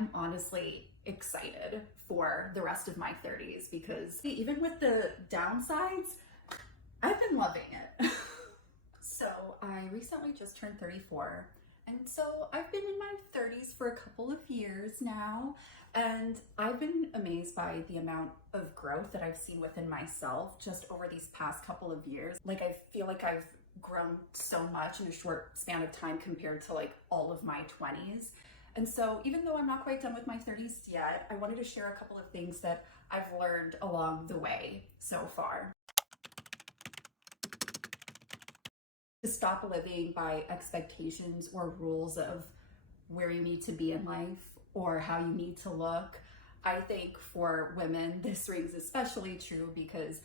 I'm honestly excited for the rest of my 30s because even with the downsides, I've been loving it. So I recently just turned 34. And so I've been in my 30s for a couple of years now, and I've been amazed by the amount of growth that I've seen within myself just over these past couple of years. Like, I feel like I've grown so much in a short span of time compared to like all of my 20s. And so even though I'm not quite done with my 30s yet, I wanted to share a couple of things that I've learned along the way so far. To stop living by expectations or rules of where you need to be in life or how you need to look. I think for women, this rings especially true because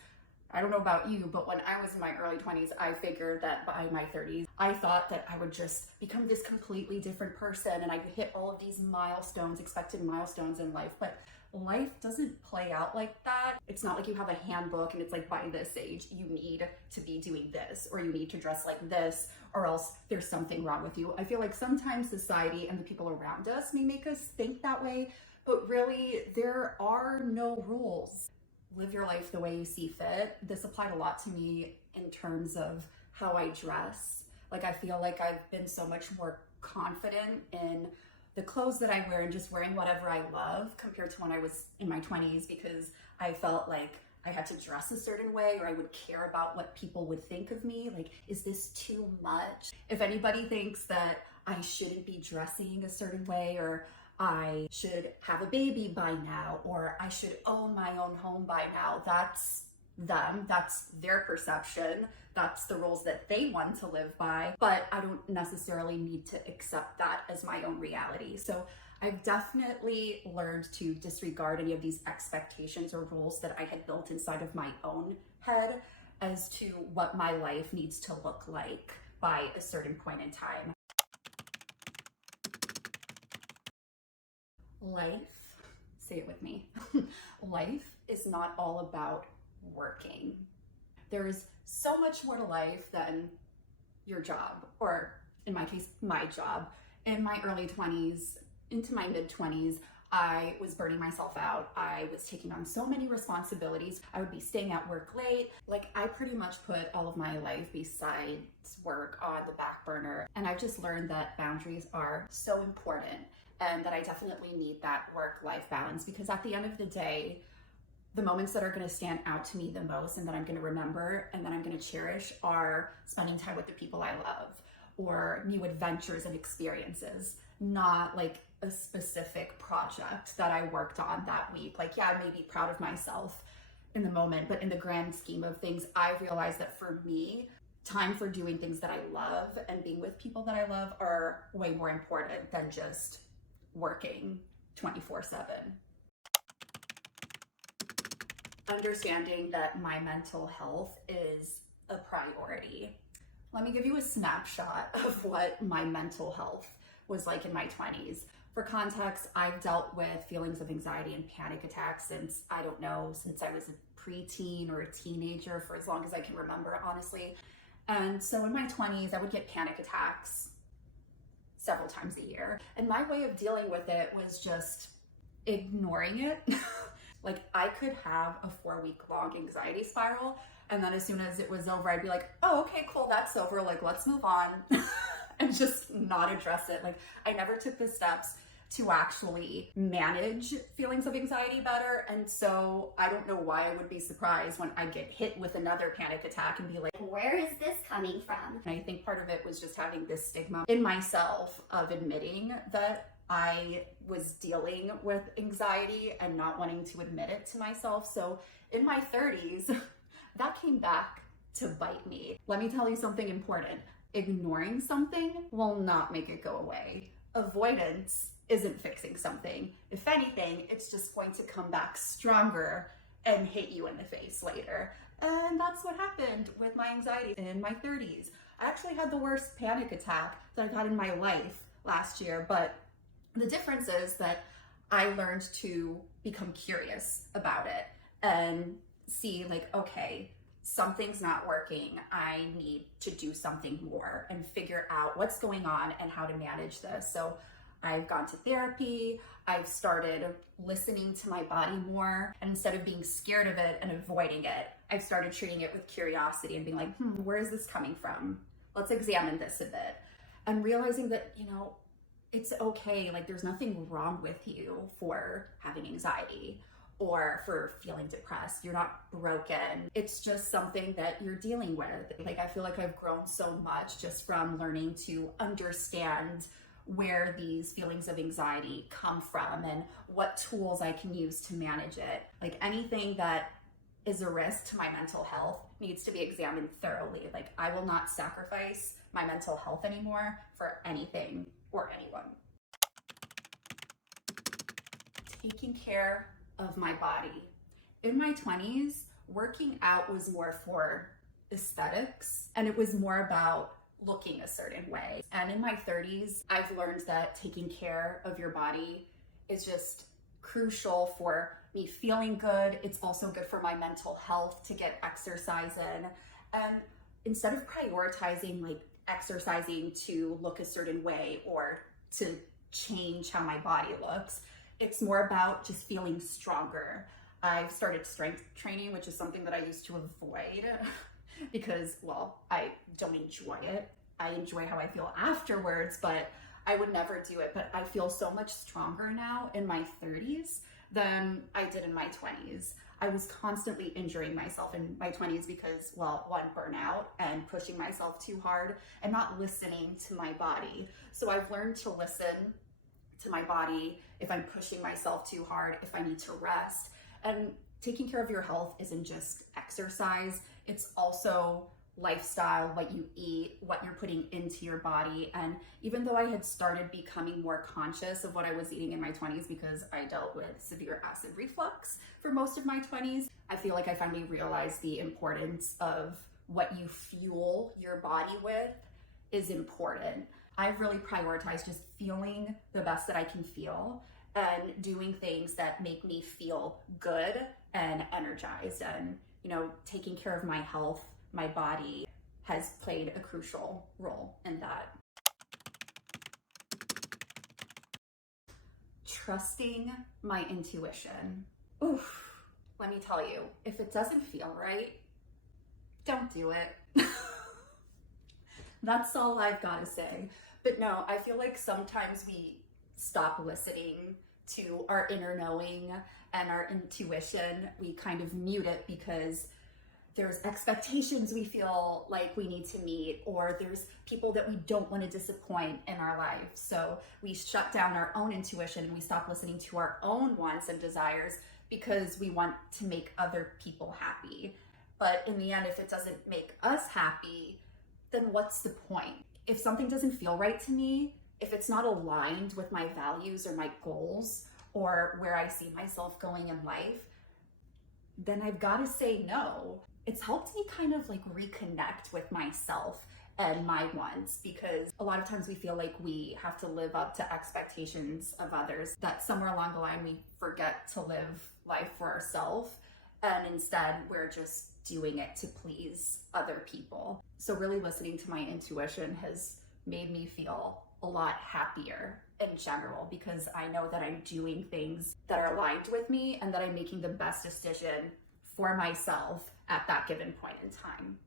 I don't know about you, but when I was in my early 20s, I figured that by my 30s, I thought that I would just become this completely different person and I'd hit all of these milestones, expected milestones in life. But life doesn't play out like that. It's not like you have a handbook and it's like, by this age, you need to be doing this, or you need to dress like this, or else there's something wrong with you. I feel like sometimes society and the people around us may make us think that way, but really there are no rules. Live your life the way you see fit. This applied a lot to me in terms of how I dress. Like, I feel like I've been so much more confident in the clothes that I wear and just wearing whatever I love compared to when I was in my 20s, because I felt like I had to dress a certain way or I would care about what people would think of me. Like, is this too much? If anybody thinks that I shouldn't be dressing a certain way, or I should have a baby by now, or I should own my own home by now, that's them, that's their perception, that's the rules that they want to live by, but I don't necessarily need to accept that as my own reality. So I've definitely learned to disregard any of these expectations or rules that I had built inside of my own head as to what my life needs to look like by a certain point in time. Life, say it with me, life is not all about working. There's so much more to life than your job, or in my case, my job. In my early 20s, into my mid 20s, I was burning myself out. I was taking on so many responsibilities. I would be staying at work late. Like, I pretty much put all of my life besides work on the back burner. And I've just learned that boundaries are so important, and that I definitely need that work-life balance, because at the end of the day, the moments that are going to stand out to me the most and that I'm going to remember and that I'm going to cherish are spending time with the people I love, or new adventures and experiences, not like a specific project that I worked on that week. Like, yeah, I may be proud of myself in the moment, but in the grand scheme of things, I realized that for me, time for doing things that I love and being with people that I love are way more important than just working 24/7. Understanding that my mental health is a priority. Let me give you a snapshot of what my mental health was like in my 20s. For context, I've dealt with feelings of anxiety and panic attacks since I was a preteen or a teenager, for as long as I can remember, honestly. And so in my 20s, I would get panic attacks several times a year. And my way of dealing with it was just ignoring it. Like, I could have a 4-week-long anxiety spiral, and then as soon as it was over, I'd be like, oh, okay, cool, that's over. Like, let's move on, and just not address it. Like, I never took the steps to actually manage feelings of anxiety better. And so I don't know why I would be surprised when I get hit with another panic attack and be like, where is this coming from? And I think part of it was just having this stigma in myself of admitting that I was dealing with anxiety and not wanting to admit it to myself. So in my 30s, that came back to bite me. Let me tell you something important. Ignoring something will not make it go away. Avoidance isn't fixing something. If anything, it's just going to come back stronger and hit you in the face later. And that's what happened with my anxiety in my 30s. I actually had the worst panic attack that I've had in my life last year, but the difference is that I learned to become curious about it and see, like, okay, something's not working. I need to do something more and figure out what's going on and how to manage this. So I've gone to therapy. I've started listening to my body more. And instead of being scared of it and avoiding it, I've started treating it with curiosity and being like, where is this coming from? Let's examine this a bit. And realizing that, it's okay. Like, there's nothing wrong with you for having anxiety or for feeling depressed. You're not broken. It's just something that you're dealing with. Like, I feel like I've grown so much just from learning to understand where these feelings of anxiety come from and what tools I can use to manage it. Like, anything that is a risk to my mental health needs to be examined thoroughly. Like, I will not sacrifice my mental health anymore for anything or anyone. Taking care of my body. In my 20s, working out was more for aesthetics, and it was more about looking a certain way. And in my 30s, I've learned that taking care of your body is just crucial for me feeling good. It's also good for my mental health to get exercise in. And instead of prioritizing like exercising to look a certain way or to change how my body looks, it's more about just feeling stronger. I've started strength training, which is something that I used to avoid because, well, I don't enjoy it. I enjoy how I feel afterwards, but I would never do it. But I feel so much stronger now in my 30s than I did in my 20s. I was constantly injuring myself in my 20s because, well, one, burnout and pushing myself too hard and not listening to my body. So I've learned to listen to my body if I'm pushing myself too hard, if I need to rest. And taking care of your health isn't just exercise, it's also lifestyle, what you eat, what you're putting into your body. And even though I had started becoming more conscious of what I was eating in my 20s because I dealt with severe acid reflux for most of my 20s, I feel like I finally realized the importance of what you fuel your body with is important. I've really prioritized just feeling the best that I can feel and doing things that make me feel good and energized. And, taking care of my health, my body has played a crucial role in that. Trusting my intuition. Oof, let me tell you, if it doesn't feel right, don't do it. That's all I've got to say. But no, I feel like sometimes we stop listening to our inner knowing and our intuition. We kind of mute it because there's expectations we feel like we need to meet, or there's people that we don't want to disappoint in our life. So we shut down our own intuition and we stop listening to our own wants and desires because we want to make other people happy. But in the end, if it doesn't make us happy, then what's the point? If something doesn't feel right to me, if it's not aligned with my values or my goals or where I see myself going in life, then I've got to say no. It's helped me kind of like reconnect with myself and my wants, because a lot of times we feel like we have to live up to expectations of others, that somewhere along the line we forget to live life for ourselves, and instead we're just doing it to please other people. So really listening to my intuition has made me feel a lot happier in general, because I know that I'm doing things that are aligned with me and that I'm making the best decision for myself at that given point in time.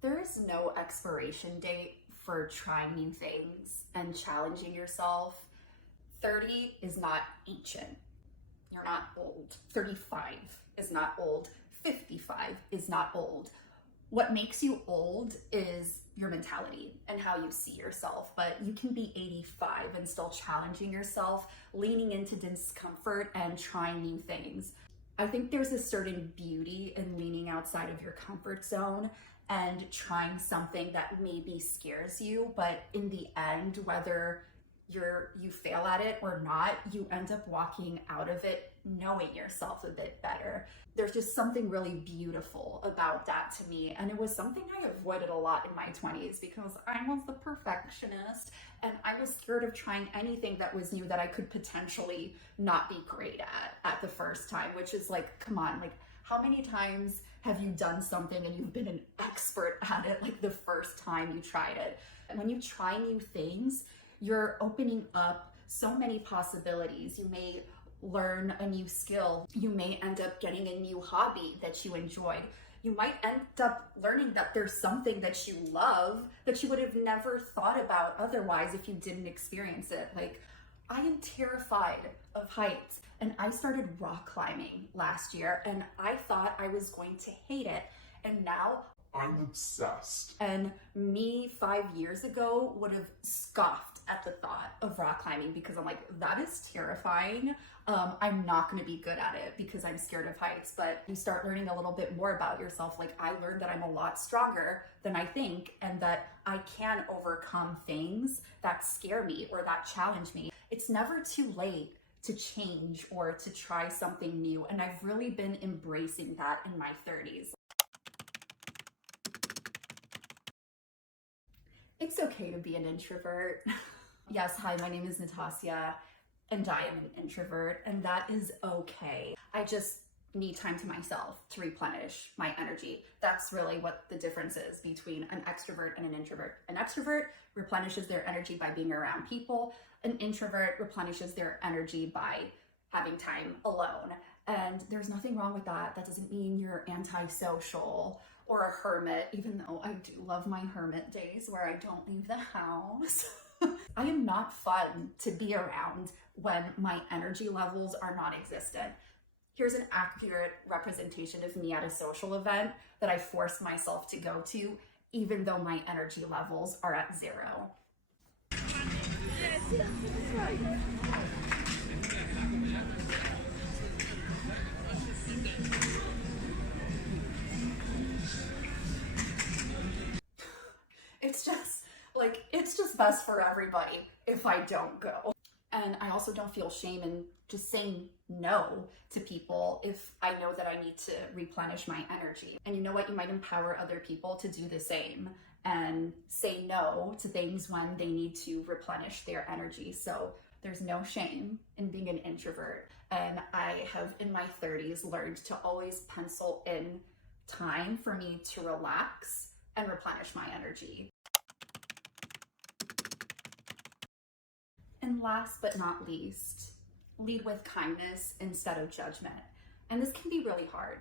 There is no expiration date for trying new things and challenging yourself. 30 is not ancient. You're not old. 35 is not old. 55 is not old. What makes you old is your mentality and how you see yourself. But you can be 85 and still challenging yourself, leaning into discomfort and trying new things. I think there's a certain beauty in leaning outside of your comfort zone and trying something that maybe scares you, but in the end, whether you fail at it or not, you end up walking out of it knowing yourself a bit better. There's just something really beautiful about that to me. And it was something I avoided a lot in my 20s because I was the perfectionist and I was scared of trying anything that was new that I could potentially not be great at the first time, which is like, come on, like how many times have you done something and you've been an expert at it like the first time you tried it? And when you try new things, you're opening up so many possibilities. You may learn a new skill. You may end up getting a new hobby that you enjoy. You might end up learning that there's something that you love that you would have never thought about otherwise if you didn't experience it. Like, I am terrified of heights, and I started rock climbing last year, and I thought I was going to hate it, and now I'm obsessed. and me 5 years ago would have scoffed at the thought of rock climbing because I'm like, that is terrifying. I'm not going to be good at it because I'm scared of heights. But you start learning a little bit more about yourself. Like, I learned that I'm a lot stronger than I think, and that I can overcome things that scare me or that challenge me. It's never too late to change or to try something new. And I've really been embracing that in my 30s. It's okay to be an introvert. Yes, hi, my name is Natassia, and I am an introvert, and that is okay. I just need time to myself to replenish my energy. That's really what the difference is between an extrovert and an introvert. An extrovert replenishes their energy by being around people. An introvert replenishes their energy by having time alone. And there's nothing wrong with that. That doesn't mean you're antisocial or a hermit, even though I do love my hermit days where I don't leave the house. I am not fun to be around when my energy levels are non-existent. Here's an accurate representation of me at a social event that I forced myself to go to, even though my energy levels are at 0. It's just best for everybody if I don't go. And I also don't feel shame in just saying no to people if I know that I need to replenish my energy. And you know what? You might empower other people to do the same and say no to things when they need to replenish their energy. So there's no shame in being an introvert. And I have, in my 30s, learned to always pencil in time for me to relax and replenish my energy. And last but not least, lead with kindness instead of judgment. And this can be really hard.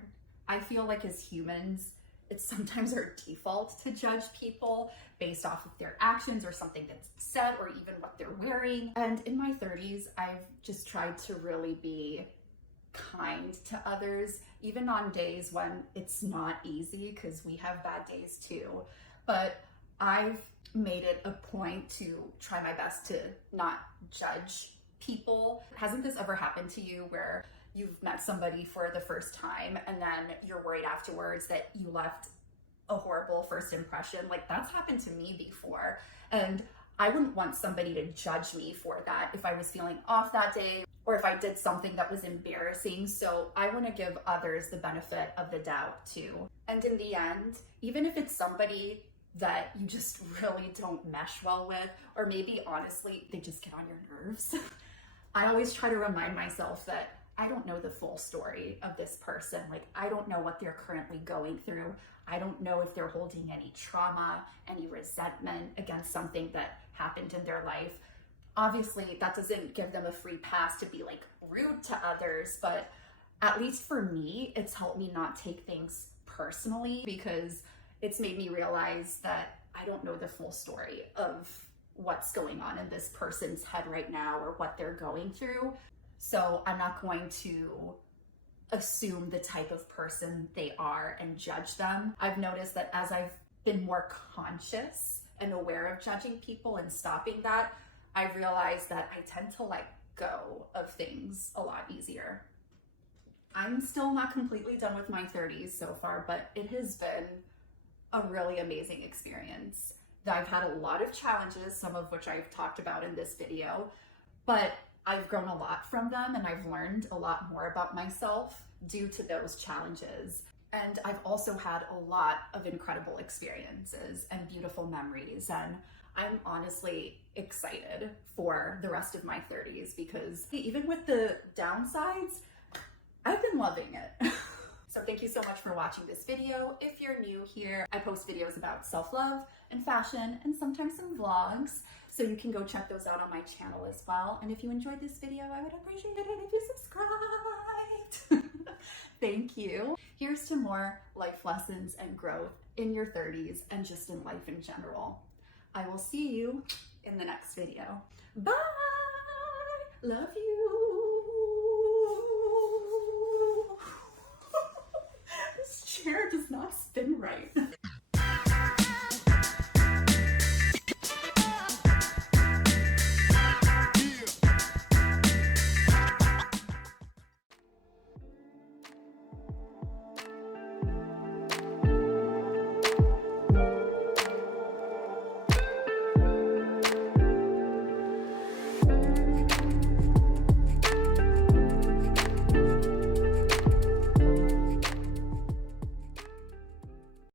I feel like as humans, it's sometimes our default to judge people based off of their actions or something that's said or even what they're wearing. And in my 30s, I've just tried to really be kind to others, even on days when it's not easy, because we have bad days too. But I've made it a point to try my best to not judge people. Hasn't this ever happened to you where you've met somebody for the first time and then you're worried afterwards that you left a horrible first impression? Like, that's happened to me before. And I wouldn't want somebody to judge me for that if I was feeling off that day or if I did something that was embarrassing. So I want to give others the benefit of the doubt too. And in the end, even if it's somebody that you just really don't mesh well with, or maybe honestly, they just get on your nerves, I always try to remind myself that I don't know the full story of this person. Like, I don't know what they're currently going through. I don't know if they're holding any trauma, any resentment against something that happened in their life. Obviously, that doesn't give them a free pass to be like rude to others, but at least for me, it's helped me not take things personally, because it's made me realize that I don't know the full story of what's going on in this person's head right now or what they're going through. So I'm not going to assume the type of person they are and judge them. I've noticed that as I've been more conscious and aware of judging people and stopping that, I've realized that I tend to let go of things a lot easier. I'm still not completely done with my 30s so far, but it has been a really amazing experience. I've had a lot of challenges, some of which I've talked about in this video, but I've grown a lot from them and I've learned a lot more about myself due to those challenges. And I've also had a lot of incredible experiences and beautiful memories. And I'm honestly excited for the rest of my 30s because even with the downsides, I've been loving it. So thank you so much for watching this video. If you're new here, I post videos about self-love and fashion and sometimes some vlogs. So you can go check those out on my channel as well. And if you enjoyed this video, I would appreciate it if you subscribed. Thank you. Here's to more life lessons and growth in your 30s and just in life in general. I will see you in the next video. Bye! Love you! This chair does not spin right.